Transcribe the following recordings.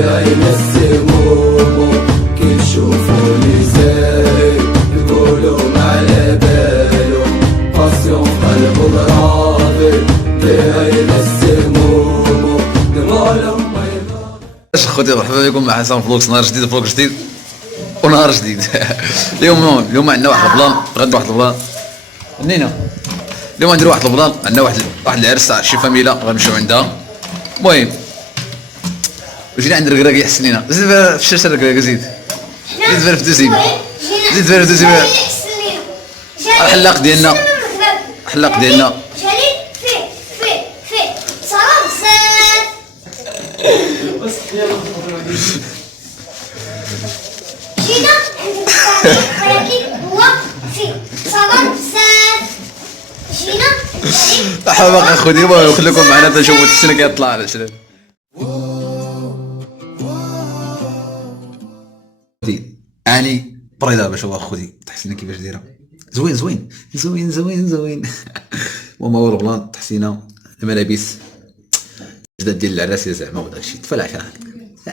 بعين السموم كي يشوفوني زايد يقولوا ما على بالو باسيون في قلبو ضرابي بعين السموم دموعهم ما يضرب. اش خوتي مرحبا بكم مع حسن فلوكس، نهار جديد فلوق جديد ونهار جديد. اليوم عندنا واحد البلان، غدا واحد البلان نينا. اليوم نديرو واحد البلان، عندنا واحد العرس تاع شي فاميلا غنمشيو عندها. المهم وجينا عند الركراكي يحسن لينا، زيد في الشاشه الركراكي، زيد في دوزيم، زيد في دوزيم الحلاق ديالنا، الحلاق ديالنا جينا عند الركراكي هو في صالون بزاف. جينا مرحبا باقي اخوتي، المهم خليكم معنا تنشوفوا التحسين كيطلع على الشباب. اني بريده باش هو اخوتي تحسينه كيفاش دايره، زوين زوين زوين زوين زوين. المهم هو البلان تحسينه الملابس جداد ديال العراسيه زعما وداكشي تفلع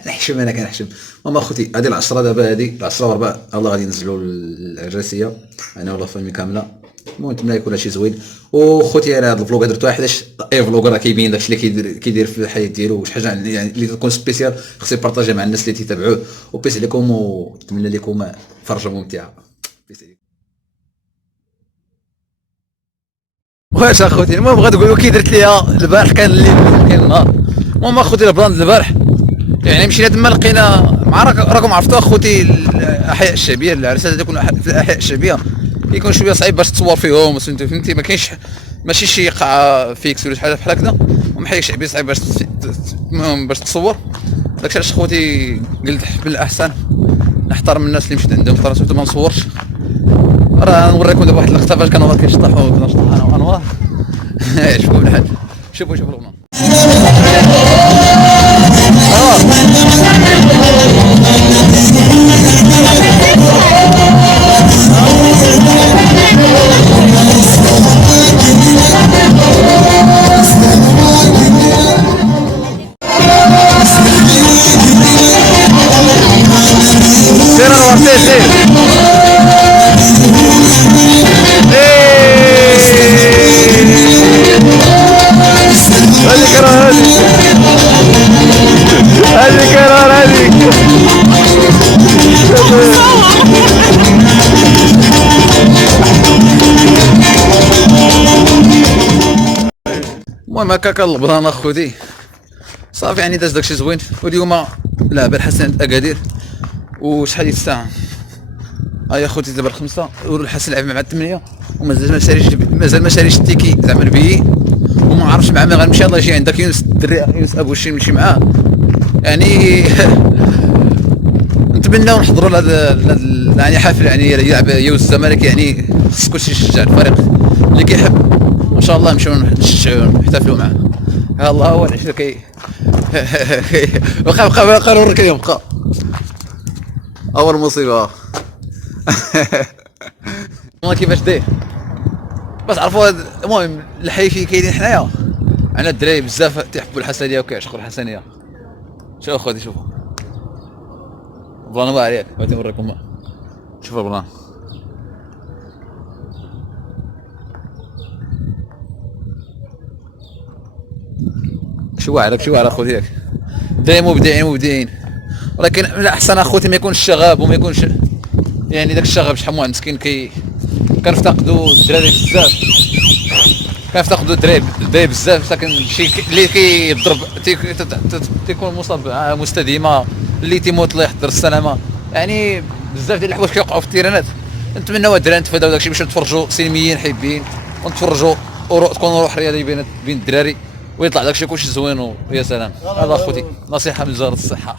نحشم، انا كنحشم. المهم اخوتي هذه العشره دابا، هذه العشره وربع الله غادي ننزلوا العراسيه انا ولا فامي كامله. المهم نتمنى يكون هادشي زوين. وخوتي انا هذا الفلوق درتو حيتاش اي فلوغ راه كيبين داكشي اللي كيدير في الحياه ديالو، وشي حاجه يعني اللي تكون سبيسيال خصو يبارطاجي مع الناس اللي تيتابعوه. وبيس عليكم ونتمنى لكم فرجه ممتعه. بيس عليكم. واش اخوتي، المهم غادي نقولوا كي درت ليها البارح، كان الليل كاين النهار. المهم اخوتي البلان البارح يعني مشينا تما لقينا مع راكم عرفتوا اخوتي الاحياء الشعبيه، العرسات تكون في الاحياء الشعبيه كيكون شويه صعيب باش تصور فيهم، فهمتي ما كاينش ماشي شي قاعه فيكس ولا شي حاجه بحال هكذا، ومحيا شعبي صعيب باش تصور. داكشي علاش خوتي قلت من الاحسن نحترم الناس اللي مشيت عندهم طراسات ما نصورش. راه نوريكم دابا واحد اللقطه فاش كانوا كيشطحوا كنشطح انا وانوار. شوفوا الحال، شوفوا الغنى. سير انوار سير هذيك راه هذيك راه هذيك. المهم هكا كنلبض انا اخوتي صافي، يعني داز داكشي زوين. واليوم لعب الحسن اكادير وشحال الساعه هيا اخوتي دابا الخمسة، والحسن لعب مع 8 ومازال ما شاريش التيكي زعما البيي، وما عرفتش مع من غنمشي. الله يجي عندك يونس الدري يونس ابو الشين نمشي معاه يعني. نتمناو نحضروا لهذا يعني حفل يعني يلعب هي والزمالك، يعني خص كلشي يشجع الفريق اللي كيحب. ان شاء الله نمشيو نشجعوا نحتفلوا معاه. ها الله هو العشره بقى نوريك اليوم بقى اول مصيبه. والله كيفاش داير باش عرفوا. المهم الحي فيه كاينين حنايا عندنا الدراري بزاف تيحبوا الحسنيه وكيعشقوا الحسنيه. شوف اخوتي شوفوا بلان، الله عليك بغيت نوريكم. شوفوا البلان، شو واعرك شو واعر اخوتي ياك دايما مبدعين، ولكن من الاحسن اخوتي ما يكونش شغاب وما يكونش يعني داك الشغب شحال من واحد مسكين كنفتقدوا الدراري بزاف، كنفتقدوا الدراري بزاف، لكن شي اللي كيضرب تيكون مصاب مستديمه، اللي تيموت الله يحضر السلامه. يعني بزاف ديال الحوايج كيوقعوا في التيرانات. نتمناو الدراري نتفاداو داكشي باش نتفرجوا سلميين حبين، ونتفرجوا تكون روح رياضيه بين الدراري، ويطلع داكشي كلشي زوين ويا سلام. هذا اخوتي نصيحه من وزاره الصحه.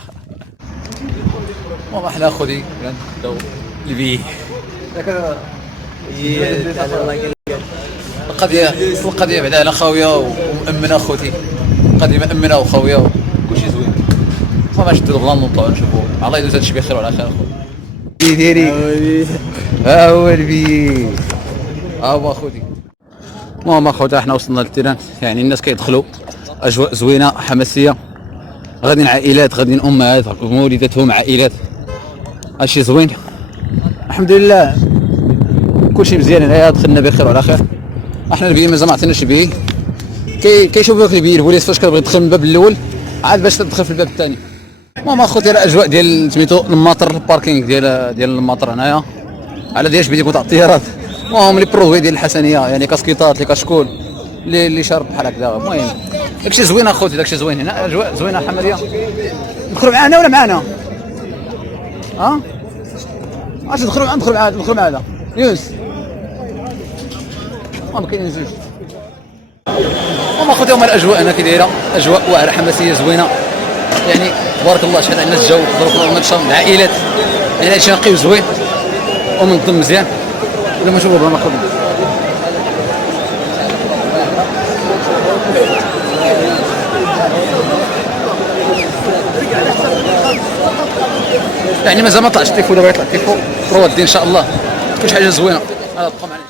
والله حنا اخوتي كنبداو البيه القضيه بعدا على خاويه ومأمنه اخوتي، القضيه مأمنه وخاويه وكلشي زوين. صافي نشدو البلان ونطلعو نشوفو الله يدوز هادشي بخير وعلى خير اخويا. ديري ها هو البيه ها هو اخوتي. المهم اخوتي حنا وصلنا للتيران، يعني الناس كيدخلوا اجواء زوينه حماسيه. غاديين عائلات، غاديين امهات بوليداتهم، عائلات، هادشي زوين الحمد لله. كلشي مزيان هنايا، دخلنا بخير وعلى خير. احنا البي مازال ما عطيناش بي، كيشوفوك البي البوليس فاش كتبغي تدخل من الباب الاول عاد باش تدخل في الباب الثاني. المهم اخوتي الاجواء ديال سميتو المطر، الباركينغ ديال المطر هنايا على ديال جبيدي كوطع الطيارات. المهم لي برودوي ديال الحسنيه يعني كاسكيطات لي كشكول اللي شارب بحال هكذا. المهم داكشي زوين اخوتي، داكشي زوين هنا، اجواء زوينه حمريه. ندخلوا معانا ولا معانا؟ ها؟ اش ندخلوا معانا يونس. ما كاينين زوج. اخوتي هما الاجواء هنا كي دايره، اجواء واعره حماسيه زوينه يعني تبارك الله. شحال عندنا الجو تبارك الله، الماتشات العائلات يعني هادشي نقي وزوين ومنظم مزيان. ولا ما نشوفوا بلا ما ناخذ يعني مازال ما طلعش التيفو، دابا يطلع التيفو رواد ان شاء الله. كل حاجه زوينه. بقى معنا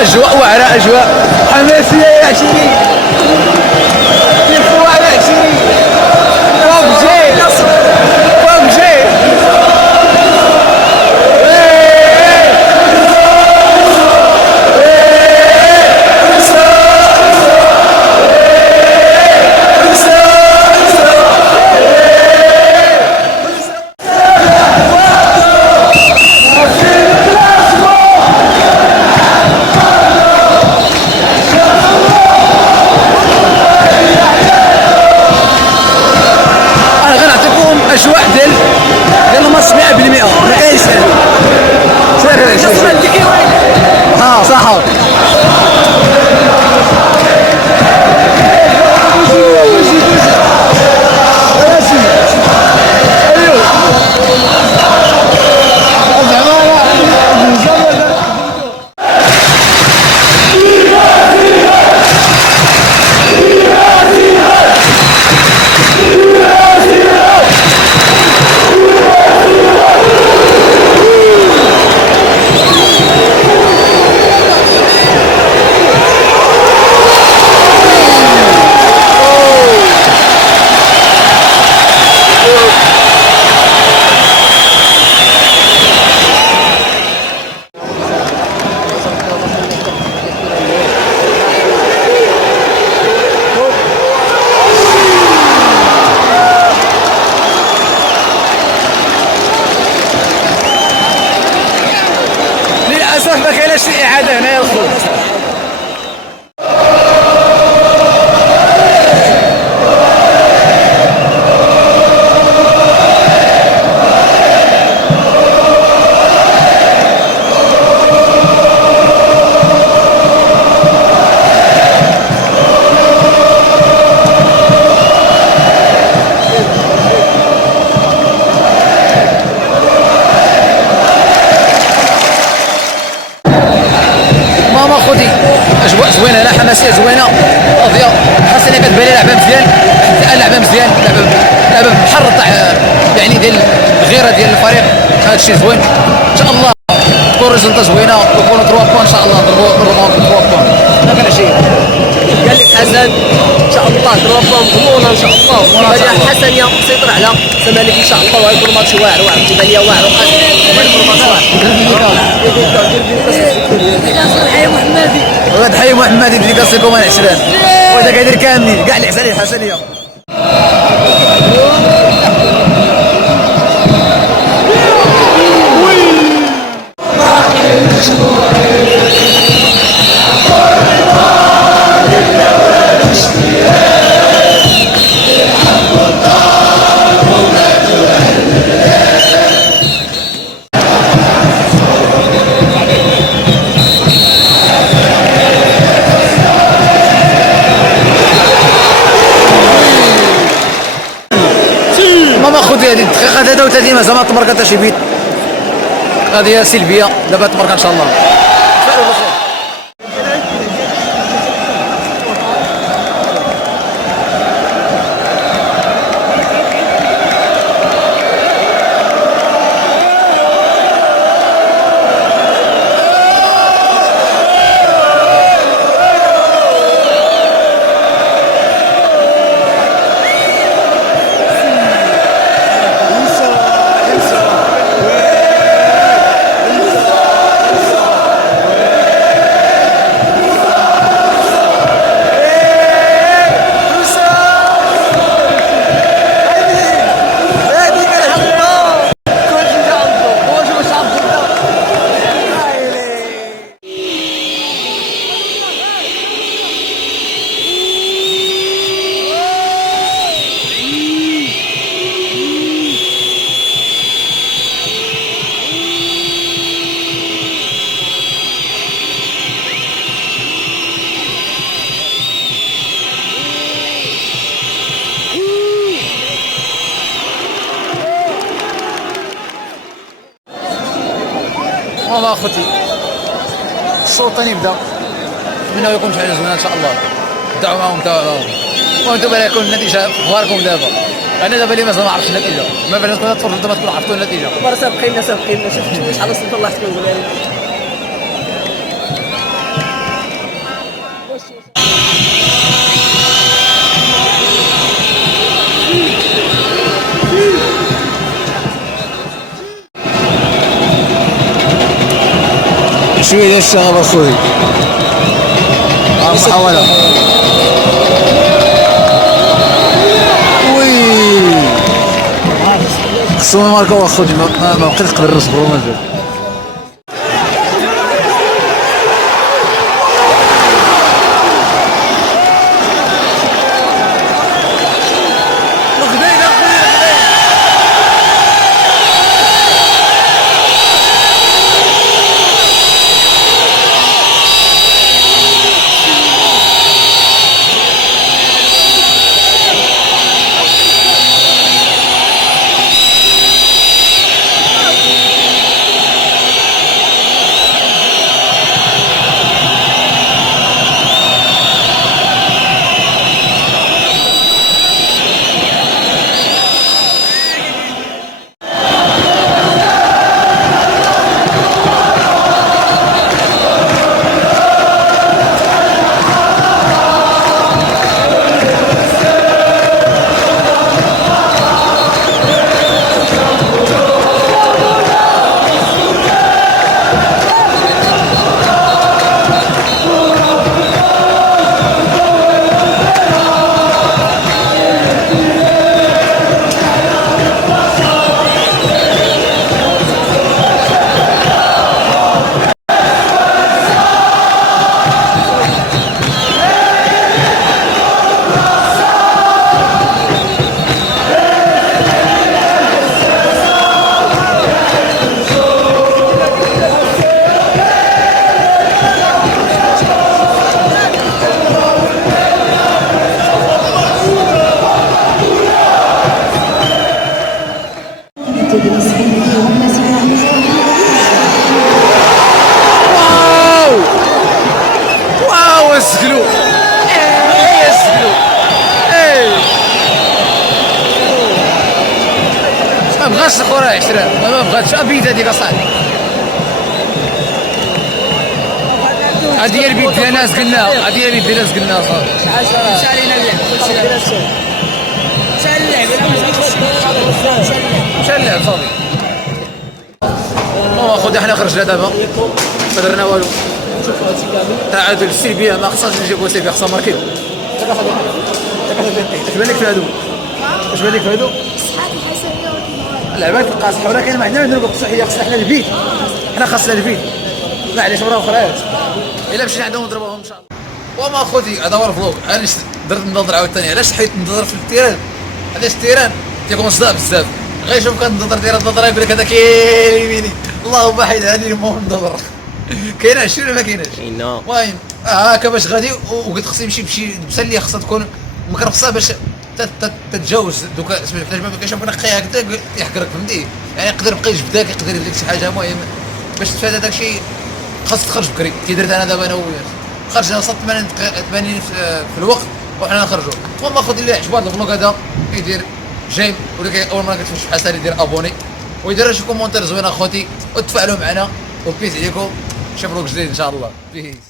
اجواء واعره، اجواء حماسيه يا عشيري. تيفو على عشيري. بابجي بابجي. اجواء ديال الماتش 100%. ما كاينش سير ها صح. اخوتي اجواء زوينه، لا حماسيه زوينه، قضيه حسن كتبان لي لعبه مزيان، لعبه مزيان، لعبه بحر تاع يعني ديال الغيره ديال الفريق. هذا الشيء زوين ان شاء الله، تكون ريزلطه زوينه ويكونوا 3 بوان ان شاء الله، نضربوهم ب 3 بوان. ما كان شيء قال لك حسن ان شاء الله ضربه مضمونه ان شاء الله، وهذه حسنيه مسيطر على الزمالك ان شاء الله، وغيكون ماتش واعر واعر كيبان لي واعر وغيكون ماتش واعر. تحية محمدي ديكاسي كومان 20 وهذا كيدير كاملين كاع الحسن الحسنيه. ماما خذي هذه الدقيقه 33 مازال ما تمرك حتى شي بيت، هذه سلبيه دابا تمرك ان شاء الله. ماما اخوتي الشوط الثاني بدا، نتمنى يكون شي حاجه زوينه ان شاء الله. دعوا معاهم وانتم بلا يكون النتيجه في ظهركم دابا. انا دابا اللي مازال ما عرفتش النتيجه، ما بالك تكونوا تفرجوا انتم تكونوا عرفتوا النتيجه. مرة سابقين شفتوا شحال وصلت الله تكون قولها لي. شويه ديال الشغب اخوي، محاولة وي خصهم يماركو اخوتي، ما بقيتش نقدر نصبروا مازال. الزقلو الزقلو ما بغاش اخويا 20 ما بغاتش ابيد هذيك اصاحبي هذه هي البيت ديالنا زقلناها هذه هي البيت ديالنا زقلناها صافي مشى علينا اللعب مشى اللعب مشى اللعب صافي اخويا حنا خرجنا دابا ما درنا والو تعادل السلبيه ما خصناش نجيبو سلبيه خصنا ماركيو اش بان لك في هادو اش بان لك في هادو الصحات الحسنيه والكبار اللعبات القاصحه ولكن ما عندنا نديرو بالصحيه خصنا حنا البيت حنا خاصنا البيت معليش مرة اخرى الا مشينا عندهم نضربوهم ان شاء الله وما اخوتي هذا هو الفلوق علاش درت النظر عاوتاني علاش حيت النظر في التيران علاش التيران تيكون صداع بزاف غير يشوف كان النظر ديال النظر يقول لك هذا كاين يميني اللهم حيد هذه المهم النظر كاين 20 ولا ما كايناش كاينه المهم هكا باش غادي وقلت خصني نمشي بشي مسليه خصها تكون مكان خصها باش تتجاوز دوكا سميتو ما كاينش نقي هكذا يحقرك فهمتي يعني يقدر يبقى يجبدك يقدر يدير لك شي حاجه مهم باش تفادى داك الشيء خاصك تخرج بكري كي درت انا دابا انا وياك خرجنا وصلت 80 في الوقت وحنا نخرجوا المهم اخوتي اللي عجبو هذا الفلوق هذا يدير جيم ولكن اول مره كتفرج شي حسن يدير ابوني ويدير شي كومونتير زوين اخوتي وتفاعلوا معنا وبيس عليكم شي فلوق جديد ان شاء الله بيس